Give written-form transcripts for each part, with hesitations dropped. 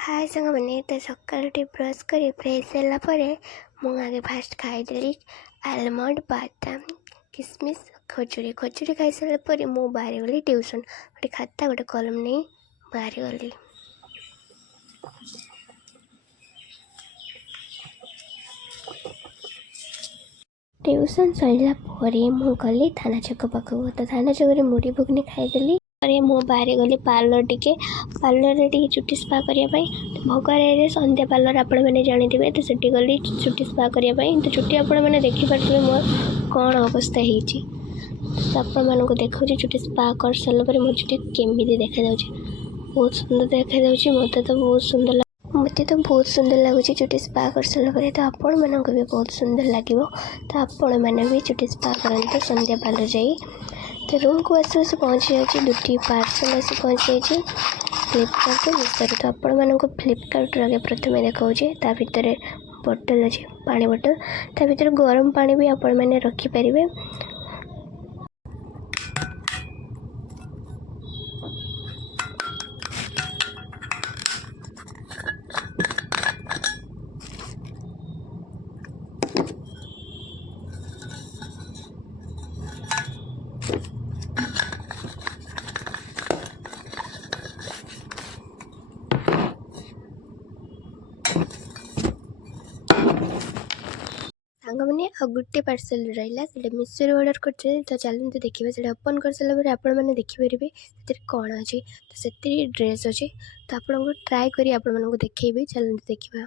हाय सांग मैंने तो सकाल ब्रश कर फ्रेश होगा मुझे फास्ट खाईदेली आलमंड बादाम किसमिश खजुरी खजुरी खाई सारापर मु बाहर गली ट्यूशन गोटे खाता गोटे कलम नहीं बाहर गली। ट्यूशन सरला मु गली थाना छक पाखक तो थाना छक मुढ़ी भुगनी खाईदेली मु बाहर गली पार्लर टिके चुटी स्पा करने भोगर संध्या पार्लर आपण मैंने जानी तो सीटी गली चुटी स्पा करने तो चुटी आपण मैंने देखिपे मोर कौन अवस्था होती तो आपण मानक देखा चुटी स्पा कर सारापर मो चुटी केमी देखा बहुत सुंदर देखा मत तो बहुत सुंदर मत तो बहुत सुंदर लगुच चुटी स्पा कर सारापर तो आपण मानक भी बहुत सुंदर लगे तो आपण मैंने भी चुटी स्पा करते संध्या पार्लर जाई तो रूम को आस पहुँची जाए दुटी पार्सल आसी पहुँची जाए फ्लिपकार्ट मिशोर तो आपण मानक फ्लिपकार्ट आगे प्रथम देखा भितर बोतल अच्छे पानी बोतल ता भर गरम पानी भी आपण मैंने रखिपारे। मैंने आ गोटे पार्सल रहा से मिशोर ऑर्डर कर तो चलते देखिए से ओपन कर सारापर आपण मैंने देखिपारे कौन अच्छे तो से ड्रेस अच्छे तो आपको ट्राए करी आपको देखेबी चलते देखा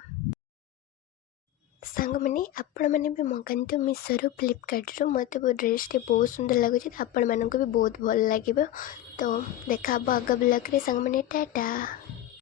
सांग मैंने आपण मैंने भी मंगाते मिशोर फ्लिपकार्ट मत ड्रेस टे बहुत सुंदर लगुच आपण मानक भी बहुत भल लगे तो देखा आग ब्लॉग रे सांग मैंने टाटा।